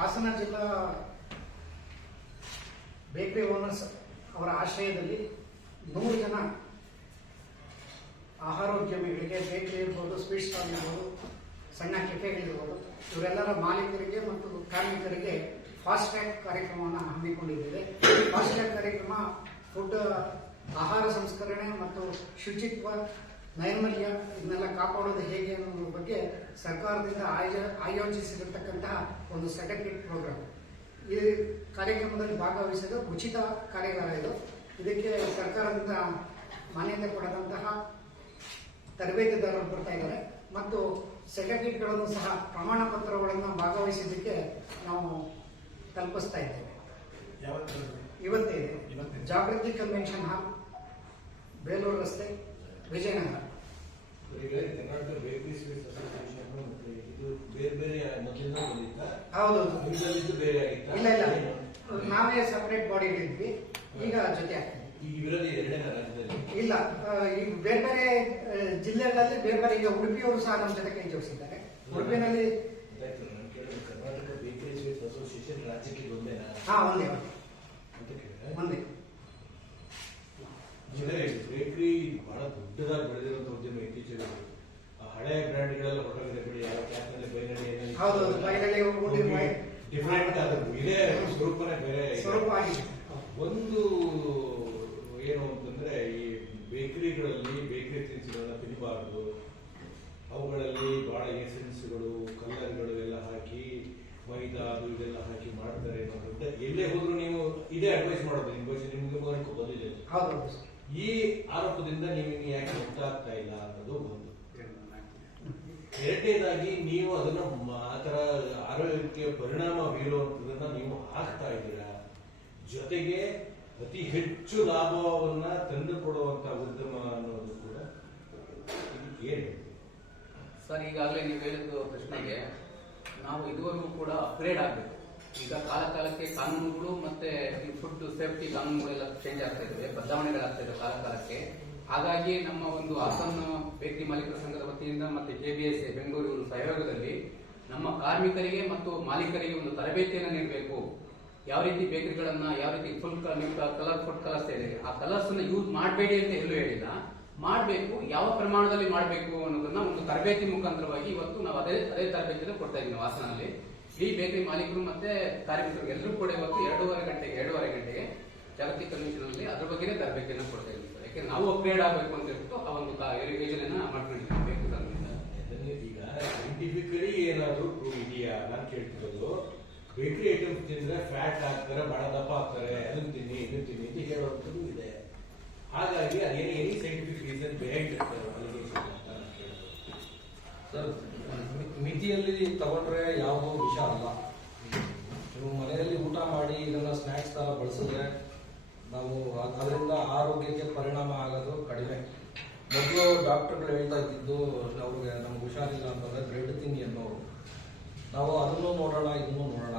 ಹಾಸನ ಜಿಲ್ಲಾ bakery owners ಅವರ ಆಶ್ರಯದಲ್ಲಿ 100 ಜನ ಆಹಾರೋದ್ಯಮಿಗಳಿಗೆ, ಬೇಕರಿ ಇರ್ಬೋದು, ಸ್ವೀಟ್ ಸ್ಟಾಲ್ ಇರ್ಬೋದು, ಸಣ್ಣ ಕೆಫೆಗಳಿರ್ಬೋದು, ಇವರೆಲ್ಲರ ಮಾಲೀಕರಿಗೆ ಮತ್ತು ಕಾರ್ಮಿಕರಿಗೆ ಫಾಸ್ಟ್ ಟ್ರ್ಯಾಕ್ ಕಾರ್ಯಕ್ರಮವನ್ನು ಹಮ್ಮಿಕೊಂಡಿದ್ದೇವೆ. ಫಾಸ್ಟ್ ಟ್ರ್ಯಾಕ್ ಕಾರ್ಯಕ್ರಮ ಫುಡ್, ಆಹಾರ ಸಂಸ್ಕರಣೆ ಮತ್ತು ಶುಚಿತ್ವ, ನೈರ್ಮಲ್ಯ ಇದನ್ನೆಲ್ಲ ಕಾಪಾಡೋದು ಹೇಗೆ ಅನ್ನೋದ್ರ ಬಗ್ಗೆ ಸರ್ಕಾರದಿಂದ ಆಯೋಜಿಸಿರತಕ್ಕಂತಹ ಒಂದು ಸರ್ಟಿಫಿಕೇಟ್ ಪ್ರೋಗ್ರಾಮ್. ಈ ಕಾರ್ಯಕ್ರಮದಲ್ಲಿ ಭಾಗವಹಿಸಲು ಉಚಿತ ಕಾರ್ಯಾಗಾರ ಇದು. ಇದಕ್ಕೆ ಸರ್ಕಾರದಿಂದ ಮಾನ್ಯತೆ ಪಡೆದಂತಹ ತರಬೇತಿದಾರರು ಬರ್ತಾ ಇದ್ದಾರೆ ಮತ್ತು ಸರ್ಟಿಫಿಕೇಟ್ಗಳನ್ನು ಸಹ, ಪ್ರಮಾಣ ಪತ್ರಗಳನ್ನು ಭಾಗವಹಿಸಿದ್ದಕ್ಕೆ ನಾವು ತಲುಪಿಸ್ತಾ ಇದ್ದೇವೆ. ಇವತ್ತೇ ಇದೆ. ಜಾಗೃತಿ ಕನ್ವೆನ್ಷನ್ ಹಾಲ್, ಬೇಲೂರು ರಸ್ತೆ, Vijayanagara. Karnataka bakery sweets association ಇದು ಬೇರೆ ಬೇರೆ ಮೊದಲಿಂದ ಬಂದಿತ್ತ? ಹೌದೌದು. ಬೇರೆ ಆಗಿತ್ತ? ಇಲ್ಲ ಇಲ್ಲ, ನಾವೇ ಸಪರೇಟ್ ಬಾಡಿಗಳಿದ್ವಿ, ಈಗ ಜೊತೆ ಆಗ್ತದೆ. ಈಗ ಇರೋದು ಎರಡನೇ ರಾಜ್ಯದಲ್ಲಿ ಇಲ್ಲ, ಈಗ ಬೇರೆ ಬೇರೆ ಜಿಲ್ಲೆಗಳಲ್ಲಿ ಬೇರೆ ಬೇರೆ, ಈಗ ಉಡುಪಿಯವರು ಸಹ ನಮ್ಮ ಜೊತೆ ಕೈ ಜೋಡಿಸಿದ್ದಾರೆ. ಉಡುಪಿನಲ್ಲಿ ಕರ್ನಾಟಕ ಬೇಕರಿ ಸ್ವೀಟ್ಸ್ ಅಸೋಸಿಯೇಷನ್ ರಾಜ್ಯಕ್ಕೆ ಒಂದೇನಾ? ಒಂದೇ ಒಂದೇ. ಬೇಕರಿ ಬಹಳ ದೊಡ್ಡದಾಗಿ ಬೆಳೆದಿರುವಂತ ಉದ್ಯಮ ಇತ್ತೀಚೆಗೆ. ಹಳೆ ಬ್ರ್ಯಾಂಡ್ಗಳೆಲ್ಲ ಹೊರಗಡೆ ಬಿಡಿ, ಡಿಫರೆಂಟ್ ಆದದ್ದು ಇದೇ ಸ್ವರೂಪನೇ ಬೇರೆ ಸ್ವರೂಪ ಆಗಿದೆ. ಒಂದು ಏನು ಅಂತಂದ್ರೆ, ಈ ಬೇಕರಿಗಳಲ್ಲಿ ಬೇಕರಿ ತಿನಿಸುಗಳನ್ನ ತಿನ್ನಬಾರ್ದು, ಅವುಗಳಲ್ಲಿ ಬಹಳ ಎಸೆನ್ಸ್ಗಳು, ಕಲರ್ಗಳು ಎಲ್ಲ ಹಾಕಿ, ಮೈದಾ ಅದು ಇದೆಲ್ಲ ಹಾಕಿ ಮಾಡ್ತಾರೆ ಅನ್ನೋದ್ರಿಂದ ಎಲ್ಲೇ ಹೋದ್ರು ನೀವು ಇದೇ ಅಡ್ವೈಸ್ ಮಾಡೋದು. ನಿಮ್ಗೆ ಮಗನಿಗೂ ಬಂದಿದೆ. ಈ ಆರೋಪದಿಂದ ನೀವು ಯಾಕೆ ಗೊತ್ತಾಗ್ತಾ ಇಲ್ಲ ಅನ್ನೋದು ಒಂದು. ಎರಡನೇದಾಗಿ ನೀವು ಅದನ್ನ ಆತರ ಆರೋಗ್ಯಕ್ಕೆ ಪರಿಣಾಮ ಬೀರುವಂತದನ್ನ ನೀವು ಹಾಕ್ತಾ ಇದ್ದೀರಾ. ಜೊತೆಗೆ ಅತಿ ಹೆಚ್ಚು ಲಾಭವನ್ನ ತಂದು ಕೊಡುವಂತ ಉದ್ಯಮ ಅನ್ನೋದು ಕೂಡ ಏನು ಸರ್? ಈಗಾಗಲೇ ನೀವು ಹೇಳಿದ ಪ್ರಶ್ನೆಗೆ ನಾವು ಇದುವರೆಗೂ ಕೂಡ ಅಪ್ಗ್ರೇಡ್ ಆಗಬೇಕು. ಈಗ ಕಾಲಕ್ಕೆ ಕಾನೂನುಗಳು ಮತ್ತೆ ಫುಡ್ ಸೇಫ್ಟಿ ಕಾನೂನುಗಳೆಲ್ಲ ಚೇಂಜ್ ಆಗ್ತಾ ಇದ್ದಾವೆ, ಬದಲಾವಣೆಗಳಾಗ್ತಾ ಇದ್ದಾವೆ ಕಾಲಕ್ಕೆ. ಹಾಗಾಗಿ ನಮ್ಮ ಒಂದು ಹಾಸನ ಬೇಕರಿ ಮಾಲೀಕರ ಸಂಘದ ವತಿಯಿಂದ ಮತ್ತೆ KBSA ಬೆಂಗಳೂರು ಸಹಯೋಗದಲ್ಲಿ ನಮ್ಮ ಕಾರ್ಮಿಕರಿಗೆ ಮತ್ತು ಮಾಲೀಕರಿಗೆ ಒಂದು ತರಬೇತಿಯನ್ನು ನೀಡಬೇಕು. ಯಾವ ರೀತಿ ಬೇಕರಿಗಳನ್ನ, ಯಾವ ರೀತಿ ಫುಡ್ ಕಲರ್ಸ್ ಇದೆ, ಆ ಕಲರ್ಸ್ ಯೂಸ್ ಮಾಡಬೇಡಿ ಅಂತ ಎಲ್ಲೂ ಹೇಳಿಲ್ಲ, ಮಾಡಬೇಕು, ಯಾವ ಪ್ರಮಾಣದಲ್ಲಿ ಮಾಡಬೇಕು ಅನ್ನೋದನ್ನ ಒಂದು ತರಬೇತಿ ಮುಖಾಂತರವಾಗಿ ಇವತ್ತು ನಾವು ಅದೇ ತರಬೇತಿಯನ್ನು ಕೊಡ್ತಾ ಇದ್ದೀವಿ ಹಾಸನಲ್ಲಿ. ಈ ಬೇಕರಿ ಮಾಲೀಕರು ಮತ್ತೆ ಕಾರ್ಮಿಕರು ಎಲ್ಲರೂ ಕೂಡ ಇವತ್ತು 2:30 ಗಂಟೆಗೆ ಜಾಗತಿಕ ಕನ್ವೆನ್ಷನ್ ಅಲ್ಲಿ ಅದ್ರ ಬಗ್ಗೆ ತರಬೇತಿಯನ್ನು ಕೊಡ್ತಾ ಇದ್ದೀವಿ. ಯಾಕೆ ನಾವು ಅಪ್ಗ್ರೇಡ್ ಆಗಬೇಕು ಅಂತ ಹೇಳ್ಬಿಟ್ಟು ಆ ಒಂದು ಯೋಜನೆಯನ್ನ ಮಾಡ್ಕೊಂಡಿದ್ದೀವಿ. ಈಗ ಸೈಂಟಿಫಿಕಲಿ ಏನಾದ್ರು ಪ್ರೂವ್ ಇದೆಯಾ ನಾನು ಕೇಳ್ತಿರೋದು. ಬೇಕರಿ ಐಟಮ್ಸ್ ತಿಂದ್ರೆ ಫ್ಯಾಟ್ ಆಗ್ತಾರೆ, ಬಹಳ ದಪ್ಪ ಆಗ್ತಾರೆ, ಅದನ್ನು ತಿನ್ನಿ ಇದನ್ನು ತಿನ್ನಿ ಅಂತ ಹೇಳುವಂಥದ್ದು ಇದೆ. ಹಾಗಾಗಿ ಅದೇನು any scientific reason behind sir, ಮಿತಿಯಲ್ಲಿ ತಗೊಂಡ್ರೆ ಯಾವುದೋ ವಿಷ ಅಲ್ಲ. ನೀವು ಮನೆಯಲ್ಲಿ ಊಟ ಮಾಡಿ ಇದನ್ನ ಸ್ನ್ಯಾಕ್ಸ್ ತರ ಬಳಸಿದ್ರೆ ನಾವು ಅದರಿಂದ ಆರೋಗ್ಯಕ್ಕೆ ಪರಿಣಾಮ ಆಗೋದು ಕಡಿಮೆ. ಮೊದಲು ಡಾಕ್ಟರ್ಗಳು ಹೇಳ್ತಾ ಇದ್ದಿದ್ದು, ಅವ್ರಿಗೆ ನಮ್ಗೆ ಹುಷಾರಿಲ್ಲ ಅಂತಂದ್ರೆ ಬ್ರೆಡ್ ತಿನ್ನಿ ಅನ್ನೋರು. ನಾವು ಅದನ್ನು ನೋಡೋಣ, ಇದನ್ನು ನೋಡೋಣ.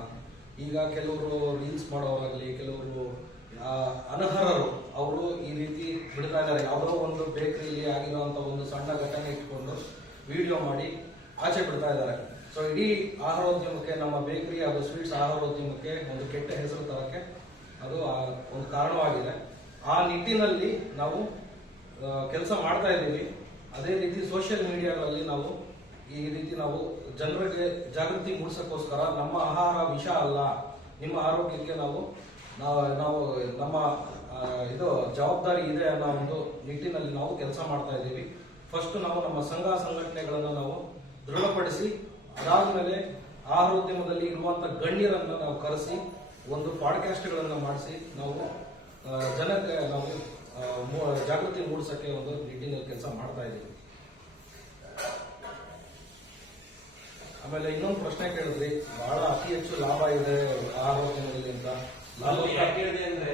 ಈಗ ಕೆಲವರು ರೀಲ್ಸ್ ಮಾಡೋರಾಗ್ಲಿ, ಕೆಲವರು ಅನರ್ಹರು ಅವರು ಈ ರೀತಿ ಬಿಡ್ತಾ ಇದ್ದಾರೆ. ಯಾವುದೋ ಒಂದು ಬೇಕರಿಯಲ್ಲಿ ಆಗಿರುವಂತ ಒಂದು ಸಣ್ಣ ಘಟನೆ ಇಟ್ಕೊಂಡು ವಿಡಿಯೋ ಮಾಡಿ ಆಚೆ ಬಿಡ್ತಾ ಇದ್ದಾರೆ. ಸೊ ಇಡೀ ಆಹಾರೋದ್ಯಮಕ್ಕೆ, ನಮ್ಮ ಬೇಕರಿ ಅದು ಸ್ವೀಟ್ಸ್ ಆಹಾರೋದ್ಯಮಕ್ಕೆ ಒಂದು ಕೆಟ್ಟ ಹೆಸರು ತರಕ್ಕೆ ಅದು ಒಂದು ಕಾರಣವಾಗಿದೆ. ಆ ನಿಟ್ಟಿನಲ್ಲಿ ನಾವು ಕೆಲಸ ಮಾಡ್ತಾ ಇದ್ದೀವಿ. ಅದೇ ರೀತಿ ಸೋಷಿಯಲ್ ಮೀಡಿಯಾಗಳಲ್ಲಿ ನಾವು ಈ ರೀತಿ ನಾವು ಜನರಿಗೆ ಜಾಗೃತಿ ಮೂಡಿಸೋಕ್ಕೋಸ್ಕರ ನಮ್ಮ ಆಹಾರ ವಿಷ ಅಲ್ಲ, ನಿಮ್ಮ ಆರೋಗ್ಯಕ್ಕೆ ನಾವು ನಮ್ಮ ಇದು ಜವಾಬ್ದಾರಿ ಇದೆ ಅನ್ನೋ ಒಂದು ನಿಟ್ಟಿನಲ್ಲಿ ನಾವು ಕೆಲಸ ಮಾಡ್ತಾ ಇದ್ದೀವಿ. ಫಸ್ಟ್ ನಾವು ನಮ್ಮ ಸಂಘ ಸಂಘಟನೆಗಳನ್ನು ನಾವು ದೃಢಪಡಿಸಿ, ಅದಾದ್ಮೇಲೆ ಆಹಾರೋದ್ಯಮದಲ್ಲಿ ಇರುವಂತಹ ಗಣ್ಯರನ್ನ ನಾವು ಕರೆಸಿ ಒಂದು ಪಾಡ್ಕಾಸ್ಟ್ಗಳನ್ನ ಮಾಡಿಸಿ ನಾವು ಜನಕ್ಕೆ ನಾವು ಜಾಗೃತಿ ಮೂಡಿಸಕ್ಕೆ ಒಂದು ನಿಟ್ಟಿನಲ್ಲಿ ಕೆಲಸ ಮಾಡ್ತಾ ಇದ್ದೀವಿ. ಆಮೇಲೆ ಇನ್ನೊಂದು ಪ್ರಶ್ನೆ ಕೇಳಿದ್ರಿ, ಬಹಳ ಅತಿ ಹೆಚ್ಚು ಲಾಭ ಇದೆ ಆಹಾರೋದ್ಯಮದಲ್ಲಿ ಅಂತ. ಲಾಭ ಯಾಕೆ ಹೇಳಿದೆ ಅಂದ್ರೆ,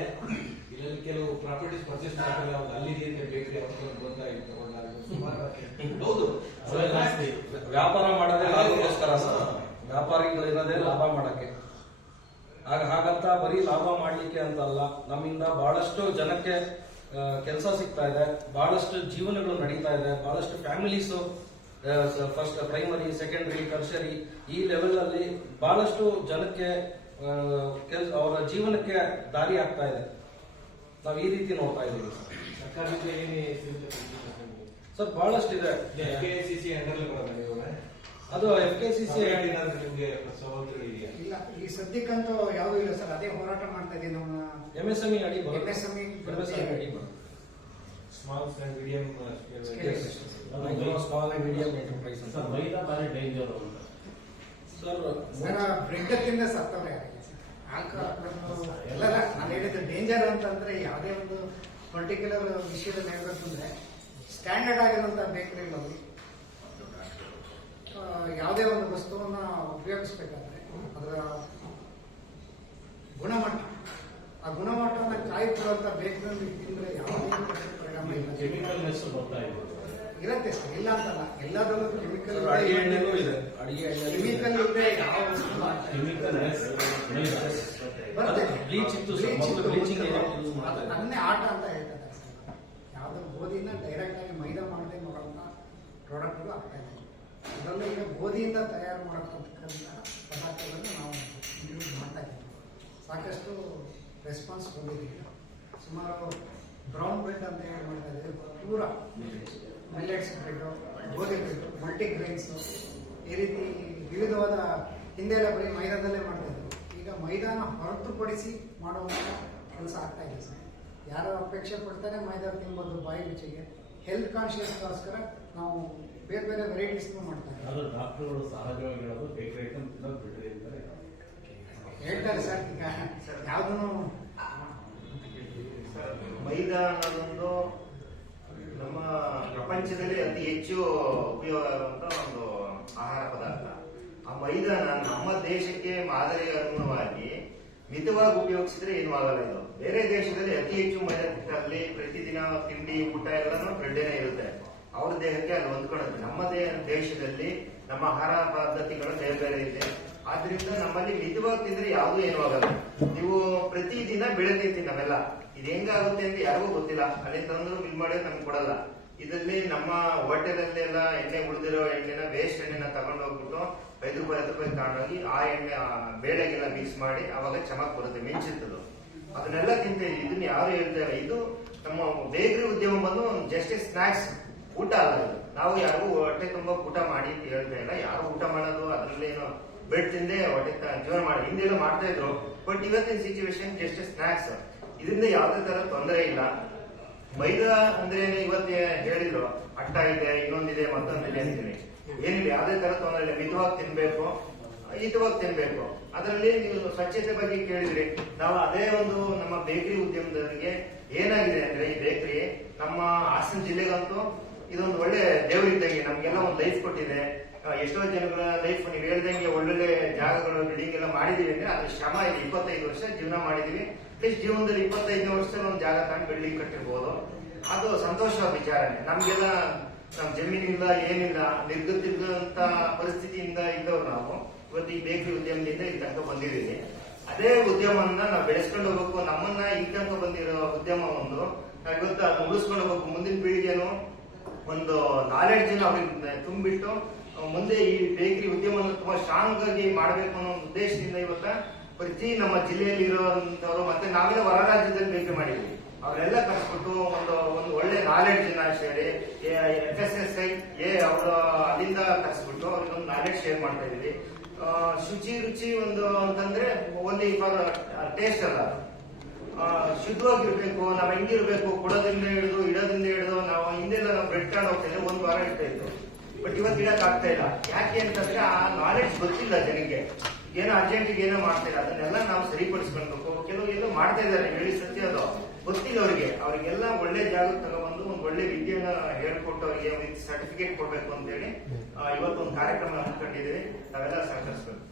ಇದರಲ್ಲಿ ಕೆಲವು ಪ್ರಾಪರ್ಟೀಸ್ ಪರ್ಚೇಸ್ ಮಾಡ್ತಾರೆ, ಅಲ್ಲಿದೆ ಅಂತ ಬೇಕರಿ ಗೊತ್ತಾಯಿತು. ಹೌದು, ವ್ಯಾಪಾರ ಮಾಡೋದೇ ಲಾಭಕ್ಕೋಸ್ಕರ ಸರ್. ವ್ಯಾಪಾರಿಗಳಿರೋದೇ ಲಾಭ ಮಾಡಕ್ಕೆ. ಹಾಗಂತ ಬರೀ ಲಾಭ ಮಾಡ್ಲಿಕ್ಕೆ ಅಂತ ಅಲ್ಲ, ನಮ್ಮಿಂದ ಬಹಳಷ್ಟು ಜನಕ್ಕೆ ಕೆಲಸ ಸಿಗ್ತಾ ಇದೆ, ಬಹಳಷ್ಟು ಜೀವನಗಳು ನಡೀತಾ ಇದೆ, ಬಹಳಷ್ಟು families first primary, secondary, tertiary ಈ ಲೆವೆಲ್ ಅಲ್ಲಿ ಬಹಳಷ್ಟು ಜನಕ್ಕೆ ಅವರ ಜೀವನಕ್ಕೆ ದಾರಿ ಆಗ್ತಾ ಇದೆ. ನಾವು ಈ ರೀತಿ ನೋಡ್ತಾ ಇದ್ದೀವಿ ಸರ್ಕಾರದಿಂದ ಏನೇ ಸಿಗುತ್ತೆ ಸರ್. ಬಹಳಷ್ಟು ಇದೆ. FKCC ಅಂಡರ್ ಬರೋದು ಅದು FKCC ನಿಮಗೆ ಸೌಲಭ್ಯಗಳಿದೆಯಾ? ಇಲ್ಲ, ಈ ಸದ್ಯಕ್ಕಂತೂ ಯಾವುದೂ ಇಲ್ಲ ಸರ್. ಅದೇ ಹೋರಾಟ ಮಾಡ್ತಾ ಇದ್ದೀವಿ ನಮ್ಮ MSME ಅಡಿ ಬರುತ್ತೆ. MSME ಅಡಿ ಬರುತ್ತೆ. Small and medium small and medium enterprise ಅಂತ. ಮೈದಾ ಬಾರಿ ಡೇಂಜರ್ ಅಂತ ಸರ್ ಬ್ರೆಡ್ ತಿಂದ ಸತ್ತವ್ರೆ ಎಲ್ಲ. ನಾನು ಹೇಳಿದ್ದು ಡೇಂಜರ್ ಅಂತಂದ್ರೆ ಯಾವುದೇ ಒಂದು ಪರ್ಟಿಕ್ಯುಲರ್ ವಿಷಯದಲ್ಲಿ ಹೇಳ್ಬೇಕು ಅಂದ್ರೆ ಸ್ಟ್ಯಾಂಡರ್ಡ್ ಆಗಿರುವಂತಹ ಬೇಕರಿಗಳಲ್ಲಿ ಯಾವುದೇ ಒಂದು ವಸ್ತುವನ್ನ ಉಪಯೋಗಿಸ್ಬೇಕಾದ್ರೆ ಅದರ ಗುಣಮಟ್ಟ, ಆ ಗುಣಮಟ್ಟವನ್ನು ಕಾಯ್ಕೊಳ್ಳುವಂತ ಬೇಕರಿಯಲ್ಲಿ ತಿಂದ್ರೆ ಯಾವುದೇ ಪರಿಣಾಮ ಇಲ್ಲ. ಕೆಮಿಕಲ್ನೆಸ್ ಬರ್ತಾ ಇದೆ. ಇರುತ್ತೆ ಸರ್, ಇಲ್ಲ ಅಂತಲ್ಲ. ಎಲ್ಲದರಲ್ಲೂ ಕೆಮಿಕಲ್ ಅಡಿಗೆ ಎಣ್ಣೆನೂ ಇದೆ. ಅಡಿಗೆ ಎಣ್ಣೆ ಕೆಮಿಕಲ್ ಇಲ್ಲದೆ ಯಾವ ಕೆಮಿಕಲ್ನೆಸ್ ಬರುತ್ತೆ. ಬ್ಲೀಚ್ ಇತ್ತು ಸರ್, ಮೊದಲು ಬ್ಲೀಚಿಂಗ್ ಯೂಸ್ ಮಾಡ್ತಾ ಇದ್ರು. ಅದನ್ನೇ ಆಟ ಅಂತ ಹೇಳ್ತಾರೆ ಸರ್. ಯಾವುದೋ ಗೋಧಿನ ಡೈರೆಕ್ಟ್ ಆಗಿ ಮೈದಾ ಮಾಡದೆ ಮಾಡುವಂತ ಪ್ರಾಡಕ್ಟ್ಗಳು ಆಗ್ತಾ ಇದೆ. ಇದರಲ್ಲೂ ಈಗ ಗೋಧಿಯಿಂದ ತಯಾರು ಮಾಡತಕ್ಕಂಥ ಪದಾರ್ಥಗಳನ್ನು ನಾವು ಯೂಸ್ ಮಾಡ್ತಾ ಇದ್ದೀವಿ. ಸಾಕಷ್ಟು ರೆಸ್ಪಾನ್ಸ್ ಬಂದಿದ್ದೀವಿ. ಸುಮಾರು ಬ್ರೌನ್ ಬ್ರೆಡ್ ಅಂತ ಹೇಳಿ ಮಾಡ್ತಾ ಇದ್ದೀವಿ. ಪೂರ ಮಿಲ್ಲೆಟ್ಸ್ ಬ್ರೆಡ್ಡು, ಗೋಧಿ ಬ್ರೆಡ್ಡು, ಮಲ್ಟಿಗ್ರೈನ್ಸು, ಈ ರೀತಿ ವಿವಿಧವಾದ ಹಿಂದೆಲ್ಲ ಬರೀ ಮೈದಾದಲ್ಲೇ ಮಾಡ್ತಾ ಇದ್ರು. ಈಗ ಮೈದಾನ ಹೊರತುಪಡಿಸಿ ಮಾಡುವಂಥ ಕೆಲಸ ಆಗ್ತಾ ಇದೆ ಸರ್. ಯಾರು ಅಪೇಕ್ಷೆ ಪಡ್ತಾರೆ ಮೈದಾ ತಿನ್ಬೋದು ಬಾಯಿ ರುಚಿಗೆ, ಹೆಲ್ತ್ ಕಾನ್ಶಿಯಸ್ಗೋಸ್ಕರ ನಾವು ಬೇರೆ ಬೇರೆ ವೆರೈಟೀಸ್ನು ಮಾಡ್ತಾ ಇದ್ದೀವಿ. ಅದು ಡಾಕ್ಟರ್ಗಳು ಸಹಜವಾಗಿ ಹೇಳೋದು ಬೇಕರಿ ಐಟಮ್ ತಿನ್ನೋದು ಬಿಡ್ರಿ ಅಂತಾರೆ. ಹೇಳ್ತಾರೆ ಸರ್. ಈಗ ಯಾವುದನ್ನು ಮೈದಾ ಅನ್ನೋದೊಂದು ನಮ್ಮ ಪ್ರಪಂಚದಲ್ಲಿ ಅತಿ ಹೆಚ್ಚು ಉಪಯೋಗ ಆಗುವಂತ ಒಂದು ಆಹಾರ ಪದಾರ್ಥ. ಆ ಮೈದಾನ ನಮ್ಮ ದೇಶಕ್ಕೆ ಮಾದರಿ ಅನುಗುಣವಾಗಿ ಮಿತವಾಗಿ ಉಪಯೋಗಿಸಿದ್ರೆ ಏನೂ ಆಗಲ್ಲ. ಇದು ಬೇರೆ ದೇಶದಲ್ಲಿ ಅತಿ ಹೆಚ್ಚು ಮೈದಾ ಅಲ್ಲಿ ಪ್ರತಿದಿನ ತಿಂಡಿ ಊಟ ಎಲ್ಲಾನು ಬ್ರೆಡ್ಡೇನೆ ಇರುತ್ತೆ. ಅವ್ರ ದೇಹಕ್ಕೆ ಅಲ್ಲಿ ಹೊಂದ್ಕೊಳ್ಳುತ್ತೆ. ನಮ್ಮ ದೇಶದಲ್ಲಿ ನಮ್ಮ ಆಹಾರ ಪದ್ಧತಿಗಳು ಬೇರೆ ಬೇರೆ ಇದೆ. ಆದ್ರಿಂದ ನಮ್ಮಲ್ಲಿ ಮಿತವಾಗಿ ತಿಂದ್ರೆ ಯಾವುದೂ ಏನೂ ಆಗಲ್ಲ. ನೀವು ಪ್ರತಿದಿನ ಬೆಳೆದೈತಿ ನಾವೆಲ್ಲ. ಇದು ಹೆಂಗಾಗುತ್ತೆ ಅಂತ ಯಾರಿಗೂ ಗೊತ್ತಿಲ್ಲ. ಅಲ್ಲಿ ತಂದು ಬಿಲ್ ಮಾಡಿ ನಮ್ಗೆ ಕೊಡಲ್ಲ. ಇದರಲ್ಲಿ ನಮ್ಮ ಹೋಟೆಲಲ್ಲೆಲ್ಲ ಎಣ್ಣೆ ಉಳಿದಿರೋ ಎಣ್ಣೆನ, ವೇಸ್ಟ್ ಎಣ್ಣೆನ ತಗೊಂಡು ಹೋಗ್ಬಿಟ್ಟು 5 ರೂಪಾಯಿ 10 ರೂಪಾಯಿ ತಗೊಂಡೋಗಿ ಆ ಎಣ್ಣೆ ಬೇಳೆಗೆಲ್ಲ ಮಿಕ್ಸ್ ಮಾಡಿ ಅವಾಗ ಚಮಕ್ ಬರುತ್ತೆ, ಮಿಂಚಿರ್ತದು. ಅದನ್ನೆಲ್ಲ ತಿಂತೇವೆ. ಇದನ್ನ ಯಾರು ಹೇಳ್ತೇವೆ. ಇದು ನಮ್ಮ ಬೇಕರಿ ಉದ್ಯಮ ಬಂದು ಜಸ್ಟ್ ಸ್ನಾಕ್ಸ್, ಊಟ ಅಲ್ಲ ಇದು. ನಾವು ಯಾರಿಗೂ ಹೊಟ್ಟೆ ತುಂಬಾ ಊಟ ಮಾಡಿ ಅಂತ ಹೇಳ್ತಾ ಇಲ್ಲ. ಯಾರು ಊಟ ಮಾಡೋದು ಅದರಲ್ಲೇನು ಬ್ರೆಡ್ ತಿಂದೆ ಹೊಟ್ಟೆ ಜೀವನ ಮಾಡಿ ಹಿಂದೆಲ್ಲ ಮಾಡ್ತಾ ಇದ್ರು. ಬಟ್ ಇವತ್ತಿನ ಸಿಚುವೇಶನ್ ಜಸ್ಟ್ ಸ್ನಾಕ್ಸ್. ಇದರಿಂದ ಯಾವುದೇ ತರ ತೊಂದರೆ ಇಲ್ಲ. ಮೈದಾ ಅಂದ್ರೆ ಇವತ್ತು ಹೇಳಿದ್ರು ಅಟ್ಟ ಇದೆ, ಇನ್ನೊಂದಿದೆ, ಮತ್ತೊಂದಿದೆ ಅಂತೀನಿ. ಏನಿಲ್ಲ, ಯಾವುದೇ ತರ ತೊಂದರೆ ಇಲ್ಲ. ಮಿತವಾಗಿ ತಿನ್ಬೇಕು, ಹಿತವಾಗಿ ತಿನ್ಬೇಕು. ಅದರಲ್ಲಿ ನೀವು ಸ್ವಚ್ಛತೆ ಬಗ್ಗೆ ಕೇಳಿದ್ರಿ. ನಾವು ಅದೇ ಒಂದು ನಮ್ಮ ಬೇಕರಿ ಉದ್ಯಮದವರಿಗೆ ಏನಾಗಿದೆ ಅಂದ್ರೆ, ಈ ಬೇಕರಿ ನಮ್ಮ ಹಾಸನ ಜಿಲ್ಲೆಗಂತೂ ಇದೊಂದು ಒಳ್ಳೆ ದೇವರಿದ್ದಂಗೆ. ನಮ್ಗೆಲ್ಲ ಒಂದು ಲೈಫ್ ಕೊಟ್ಟಿದೆ. ಎಷ್ಟೋ ಜನಗಳ ಲೈಫ್ ನೀವು ಹೇಳ್ದಂಗೆ ಒಳ್ಳೊಳ್ಳೆ ಜಾಗಗಳು, ಬಿಲ್ಡಿಂಗ್ ಎಲ್ಲ ಮಾಡಿದೀವಿ ಅಂದ್ರೆ ಅದ್ರ ಶ್ರಮ ಇದೆ. 25 ವರ್ಷ ಜೀವನ ಮಾಡಿದೀವಿ. ಅಟ್ಲೀಸ್ಟ್ ಜೀವನದಲ್ಲಿ 25 ವರ್ಷದಲ್ಲಿ ಒಂದು ಜಾಗ ತಗೊಂಡು ಬಿಲ್ಡಿಂಗ್ ಕಟ್ಟಿರ್ಬೋದು. ಅದು ಸಂತೋಷವಾದ ವಿಚಾರನೆ. ನಮ್ಗೆಲ್ಲ ನಮ್ ಜಮೀನಿಲ್ಲ, ಏನಿಲ್ಲ, ನಿರ್ಗತಿಸಿದಂತ ಪರಿಸ್ಥಿತಿಯಿಂದ ಇದ್ದವ್ರು ನಾವು ಇವತ್ತು ಈ ಬೇಕರಿ ಉದ್ಯಮದಿಂದ ಇಲ್ಲಿ ತನಕ ಬಂದಿದ್ದೀವಿ. ಅದೇ ಉದ್ಯಮವನ್ನ ನಾವು ಬೆಳೆಸ್ಕೊಂಡು ಹೋಗ್ಬೇಕು. ನಮ್ಮನ್ನ ಇಲ್ಲಿ ತನಕ ಬಂದಿರೋ ಉದ್ಯಮ ಒಂದು ಇವತ್ತು ಅದನ್ನ ಉಳಿಸ್ಕೊಂಡು ಹೋಗ್ಬೇಕು. ಮುಂದಿನ ಪೀಳಿಗೆನು ಒಂದು ನಾಲೆಡ್ಜ್ ಅವ್ರಿಗೆ ತುಂಬಿಟ್ಟು ಮುಂದೆ ಈ ಬೇಕರಿ ಉದ್ಯಮವನ್ನು ತುಂಬಾ ಸ್ಟ್ರಾಂಗ್ ಆಗಿ ಮಾಡಬೇಕು ಅನ್ನೋ ಒಂದು ಉದ್ದೇಶದಿಂದ ಇವತ್ತ ಪ್ರತಿ ನಮ್ಮ ಜಿಲ್ಲೆಯಲ್ಲಿ ಇರುವಂತವ್ರು ಮತ್ತೆ ನಾವೆಲ್ಲ ಹೊರ ರಾಜ್ಯದಲ್ಲಿ ಬೇಕರಿ ಮಾಡಿದ್ವಿ. ಅವರೆಲ್ಲ ಕರ್ಸ್ಬಿಟ್ಟು ಒಂದು ಒಳ್ಳೆ ನಾಲೆಡ್ಜ್ ಶೇರ್, FSSAI ಅವರು ಅಲ್ಲಿಂದ ಕರ್ಸ್ಬಿಟ್ಟು ಅವ್ರಿಗೆ ಒಂದು ನಾಲೆಡ್ಜ್ ಶೇರ್ ಮಾಡ್ತಾ ಇದೀವಿ. ರುಚಿ ಒಂದು ಅಂತಂದ್ರೆ ಓನ್ಲಿ ಫಾರ್ ಟೇಸ್ಟ್ ಅಲ್ಲ, ಶುದ್ಧವಾಗಿರ್ಬೇಕು. ನಾವು ಹೆಂಗಿರ್ಬೇಕು, ಕೊಡೋದ್ರಿಂದ ಹಿಡಿದು ಇಡೋದ್ರಿಂದ ಹಿಡಿದು. ನಾವು ಹಿಂದೆಲ್ಲ ನಾವು ಬ್ರೆಡ್ ತಗೊಂಡು ಹೋಗ್ತಿದ್ರೆ 1 ವಾರ ಇಡ್ತಾ ಇತ್ತು. ಬಟ್ ಇವತ್ತು ಇಡಕ್ ಆಗ್ತಾ ಇಲ್ಲ. ಯಾಕೆ ಅಂತಂದ್ರೆ ಆ ನಾಲೆಡ್ಜ್ ಗೊತ್ತಿಲ್ಲ ಜನಕ್ಕೆ. ಏನೋ ಅರ್ಜೆಂಟಿಗೆ ಏನೋ ಮಾಡ್ತಾರೆ, ಅದನ್ನೆಲ್ಲ ನಾವು ಸರಿಪಡಿಸ್ಕೊಳ್ಬೇಕು. ಕೆಲವು ಎಲ್ಲೋ ಮಾಡ್ತಾ ಇದ್ದಾರೆ, ಹೇಳಿ ಸತ್ಯ, ಅದು ಗೊತ್ತಿಲ್ಲ ಅವ್ರಿಗೆಲ್ಲ ಒಳ್ಳೆ ಜಾಗಕ್ಕೆ ತಗೊಂಡ್ಬಂದು ಒಂದು ಒಳ್ಳೆ ವಿದ್ಯೆನ ಹೇಳ್ಕೊಟ್ಟು ಅವರಿಗೆ ಒಂದು ಸರ್ಟಿಫಿಕೇಟ್ ಕೊಡ್ಬೇಕು ಅಂತ ಹೇಳಿ ಇವತ್ತು ಒಂದು ಕಾರ್ಯಕ್ರಮ ಹಮ್ಮಿಕೊಂಡಿದ್ದೀವಿ. ನಾವೆಲ್ಲ ಸಹಕರಿಸ್ಬೇಕು.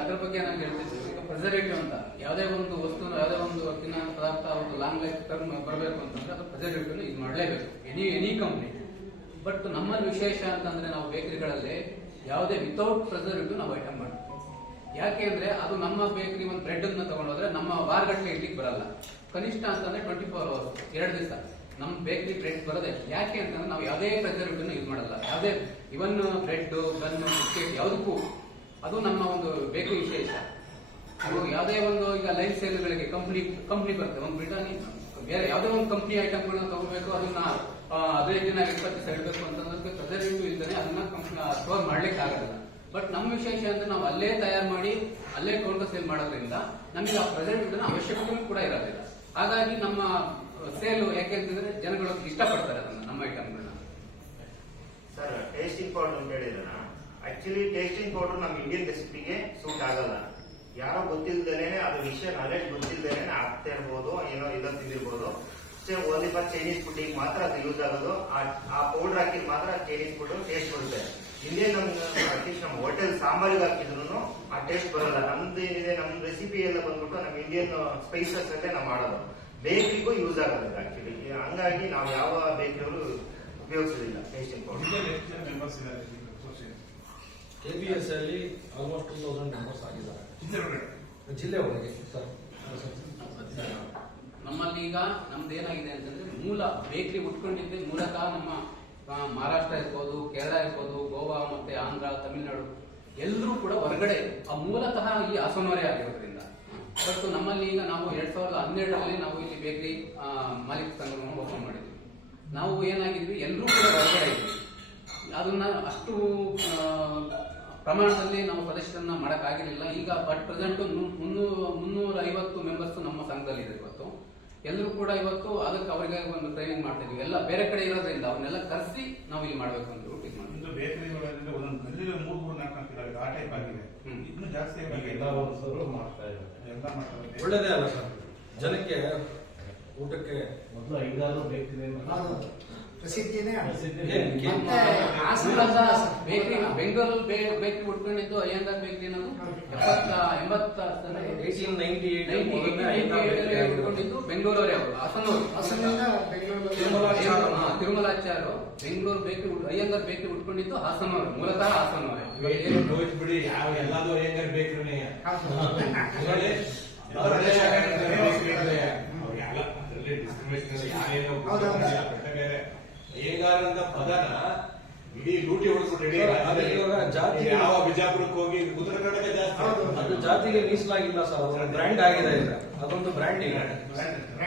ಅದ್ರ ಬಗ್ಗೆ ನಾನು ಹೇಳ್ತಿದ್ದೆ. ಈಗ ಪ್ರಿಸರ್ವೇಟಿವ್ ಅಂತ ಯಾವುದೇ ಒಂದು ವಸ್ತು, ಯಾವುದೇ ಒಂದು ತಿನ್ನೋ ಪದಾರ್ಥ ಒಂದು ಲಾಂಗ್ ಲೈಫ್ ಟರ್ಮ್ ಬರಬೇಕು ಅಂತಂದ್ರೆ ಅದು ಪ್ರಿಸರ್ವೇಟಿವ್ ಯೂಸ್ ಮಾಡಲೇಬೇಕು, ಎನಿ ಕಂಪ್ನಿ. ಬಟ್ ನಮ್ಮಲ್ಲಿ ವಿಶೇಷ ಅಂತಂದ್ರೆ ನಾವು ಬೇಕರಿಗಳಲ್ಲಿ ಯಾವುದೇ ವಿತೌಟ್ ಪ್ರಿಸರ್ವೇಟಿವ್ ನಾವು ಐಟಮ್ ಮಾಡ್ತೀವಿ. ಯಾಕೆ ಅಂದ್ರೆ ಅದು ನಮ್ಮ ಬೇಕರಿ ಒಂದು ಬ್ರೆಡ್ ಅನ್ನ ತಗೊಂಡೋದ್ರೆ ನಮ್ಮ ವಾರಗಟ್ಟಲೆ ಇಡ್ಲಿಕ್ಕೆ ಬರಲ್ಲ. ಕನಿಷ್ಠ ಅಂತಂದ್ರೆ 24 hours, 2 ದಿವಸ ನಮ್ಮ ಬೇಕರಿ ಬ್ರೆಡ್ ಬರೋದೇ ಯಾಕೆ ಅಂತಂದ್ರೆ ನಾವು ಯಾವುದೇ ಪ್ರಿಸರ್ವೇಟಿವ್ ಯೂಸ್ ಮಾಡಲ್ಲ. ಯಾವುದೇ ಇವನ್ ಬ್ರೆಡ್, ಬನ್, ಬಿಸ್ಕೆಟ್ ಯಾವುದಕ್ಕೂ ಅದು ನಮ್ಮ ಒಂದು ಬೇಕರಿ ವಿಶೇಷ. ಅದು ಯಾವುದೇ ಒಂದು ಈಗ ಲೈಫ್ ಸ್ಟೈಲ್ಗಳಿಗೆ ಕಂಪ್ನಿ ಬರುತ್ತೆ, ಒಂದು ಬ್ರಿಟಾನಿ ಬೇರೆ ಯಾವುದೇ ಒಂದು ಕಂಪ್ನಿ ಐಟಮ್ಗಳನ್ನ ತಗೋಬೇಕು, ಅದನ್ನ 15 ದಿನ 20 ದಿವಸ ಇಡಬೇಕು ಅಂತಂದ್ರೆ ಪ್ರಿಸರ್ವೇಟಿವ್ ಇಲ್ದೇ ಅದನ್ನ ಸ್ಟೋರ್ ಮಾಡ್ಲಿಕ್ಕೆ ಆಗಲ್ಲ. ಬಟ್ ನಮ್ಮ ವಿಶೇಷ ಅಂದ್ರೆ ನಾವು ಅಲ್ಲೇ ತಯಾರು ಮಾಡಿ ಅಲ್ಲೇ ಕೌಂಟರ್ ಸೇಲ್ ಮಾಡೋದ್ರಿಂದ ನಮಗೆ ಆ ಪ್ರೆಸೆಂಟ್ ಅವಶ್ಯಕತೆ ಕೂಡ ಇರೋದಿಲ್ಲ. ಹಾಗಾಗಿ ನಮ್ಮ ಸೇಲು ಯಾಕೆಂತಂದ್ರೆ ಜನಗಳು ಇಷ್ಟಪಡ್ತಾರೆ ಅದನ್ನ, ನಮ್ಮ ಐಟಮ್ಗಳನ್ನ. ಸರ್, ಟೇಸ್ಟಿಂಗ್ ಪೌಡರ್ ಅಂತ ಹೇಳಿದ್ರಲ್ಲ, ಆಕ್ಚುಲಿ ಟೇಸ್ಟಿಂಗ್ ಪೌಡರ್ ನಮ್ಮ ಇಂಡಿಯನ್ ರೆಸಿಪಿಗೆ ಸೂಟ್ ಆಗಲ್ಲ. ಯಾರೋ ಗೊತ್ತಿಲ್ದೇನೆ, ಅದು ವಿಷಯ ನಾಲೆಡ್ಜ್ ಗೊತ್ತಿಲ್ದೇನೆ ಆಗ್ತಾ ಇರ್ಬೋದು, ಏನೋ ಇಲ್ಲ ತಿಂದಿರ್ಬೋದು. ಓನ್ಲಿ ಫಾರ್ ಚೈನೀಸ್ ಫುಡ್ಡಿಗೆ ಮಾತ್ರ ಅದು ಯೂಸ್ ಆಗೋದು. ಆ ಪೌಡರ್ ಹಾಕಿದ್ ಮಾತ್ರ ಚೈನೀಸ್ ಫುಡ್ ಟೇಸ್ಟ್ ಬರುತ್ತೆ. ಇಂಡಿಯನ್ ಅಟ್ಲೀಸ್ಟ್ ನಮ್ಮ ಹೋಟೆಲ್ ಸಾಂಬಾರಿಗೆ ಹಾಕಿದ್ರು ಆ ಟೇಸ್ಟ್ ಬರಲ್ಲ. ನಮ್ದು ಏನಿದೆ, ನಮ್ ರೆಸಿಪಿ ಎಲ್ಲ ಬಂದ್ಬಿಟ್ಟು ನಮ್ಮ ಇಂಡಿಯನ್ ಸ್ಪೈಸಸ್ ಅಲ್ಲೇ ನಾವು ಮಾಡೋದು. ಬೇಕರಿಗೂ ಯೂಸ್ ಆಗೋದಿಲ್ಲ ಆಕ್ಚುಲಿ. ಹಂಗಾಗಿ ನಾವು ಯಾವ ಬೇಕರಿಯವರು ಉಪಯೋಗಿಸೋದಿಲ್ಲ ಟೇಸ್ಟಿಂಗ್ ಪೌಡರ್. ಎಷ್ಟು ಜನ ಮೆಂಬರ್ಸ್ ಇದ್ದಾರೆ KBS ಅಲ್ಲಿ ಆಲ್ಮೋಸ್ಟ್ 2000 ಮೆಂಬರ್ಸ್ ಆಗಿದ್ದಾರೆ ಜಿಲ್ಲೆ ಒಳಗೆ ಸರ್. ನಮ್ಮಲ್ಲಿ ಈಗ ನಮ್ದು ಏನಾಗಿದೆ ಅಂತಂದ್ರೆ ಮೂಲ ಬೇಕರಿ ಉಟ್ಕೊಂಡಿದ್ದೆ ಮೂಲತಃ ನಮ್ಮ ಮಹಾರಾಷ್ಟ್ರ ಇರ್ಬೋದು, ಕೇರಳ ಇರ್ಬೋದು, ಗೋವಾ ಮತ್ತೆ ಆಂಧ್ರ, ತಮಿಳುನಾಡು ಎಲ್ಲರೂ ಕೂಡ ಹೊರಗಡೆ ಮೂಲತಃ ಈ ಹಾಸನವರೇ ಆಗಿರೋದ್ರಿಂದ. ಬಟ್ ನಮ್ಮಲ್ಲಿ ಈಗ ನಾವು 2012ರಲ್ಲಿ ನಾವು ಇಲ್ಲಿ ಬೇಕರಿ ಮಾಲೀಕ ಸಂಘವನ್ನು ಓಪನ್ ಮಾಡಿದ್ವಿ. ನಾವು ಏನಾಗಿದ್ವಿ, ಎಲ್ಲರೂ ಕೂಡ ಹೊರಗಡೆ ಇದ್ವಿ. ಅದನ್ನ ಅಷ್ಟು ಪ್ರಮಾಣದಲ್ಲಿ ನಾವು ಪ್ರದರ್ಶನ ಮಾಡಕ್ಕಾಗಿರಲಿಲ್ಲ. ಈಗ ಬಟ್ ಪ್ರೆಸೆಂಟ್ 350 ಮೆಂಬರ್ಸ್ ನಮ್ಮ ಸಂಘದಲ್ಲಿ ಇದೆ ಇವತ್ತು. ಎಲ್ಲರೂ ಕೂಡ ಇವತ್ತು ಅದಕ್ಕೆ ಅವರಿಗೆ ಒಂದು ಟ್ರೈನಿಂಗ್ ಮಾಡ್ತಾ ಇದೀವಿ. ಎಲ್ಲ ಬೇರೆ ಕಡೆ ಇರೋದ್ರಿಂದ ಅವ್ರನ್ನೆಲ್ಲ ಕರೆಸಿ ನಾವು ಇಲ್ಲಿ ಮಾಡ್ಬೇಕು ಅಂತ ರೂಟಿಂಗ್ ಮಾಡಿ. ಬೇಕರಿ ಒಂದೊಂದು ಗಲ್ಲಿ 3-4 ಇದಾವೆ, ಆ ಟೈಪ್ ಆಗಿದೆ. ಇನ್ನೂ ಜಾಸ್ತಿ ಎಲ್ಲ ಒಂದ್ಸರು ಮಾಡ್ತಾ ಇದ್ದಾರೆ, ಎಲ್ಲ ಮಾಡ್ತಾರೆ. ಒಳ್ಳೇದೇ ಅಲ್ಲ ಸರ್, ಜನಕ್ಕೆ ಊಟಕ್ಕೆ ಮೊದಲು 5-6 ಬೇಕರಿ ಪ್ರಸಿದ್ಧಿನೇ ಬೇಕರಿ ಬೆಂಗಳೂರು ಬೇಕರಿ ಉಟ್ಕೊಂಡಿದ್ದು ಅಯ್ಯಂಗಾರ್ ಬೇಕರಿ ಅನ್ನೋದು 1898 ಉಟ್ಕೊಂಡಿದ್ದು ಬೆಂಗಳೂರವರೇ ಅವರು, ಹಾಸನದಿಂದ ಬೆಂಗಳೂರು ತಿರುಮಲಾಚಾರ್ಯ ಬೆಂಗಳೂರು ಬೇಕರಿ ಅಯ್ಯಂಗಾರ್ ಬೇಕರಿ ಉಟ್ಕೊಂಡಿದ್ದು ಹಾಸನವರು, ಮೂಲತಃ ಹಾಸನವರೇ. ಬಿಡಿ, ಯಾವ ಎಲ್ಲಾದ್ರೂ ಅಯ್ಯಂಗಾರ್ ಬೇಕರಿನೇ ಅಯ್ಯಂಗಾರ್ ಅಂತ ಪದನ ಇಡೀ ಲೂಟಿ ಹೊಡೆದ್ಬಿಟ್ಟು ಯಾವ ಬಿಜಾಪುರಕ್ಕೆ ಹೋಗಿ ಉತ್ತರ ಕರ್ನಾಟಕ ಜಾಸ್ತಿ ಅದು ಜಾತಿಗೆ ಮೀಸಲಾಗಿಲ್ಲ ಸರ್, ಬ್ರ್ಯಾಂಡ್ ಆಗಿದೆ. ಅದೊಂದು ಬ್ರ್ಯಾಂಡ್ ಈಗ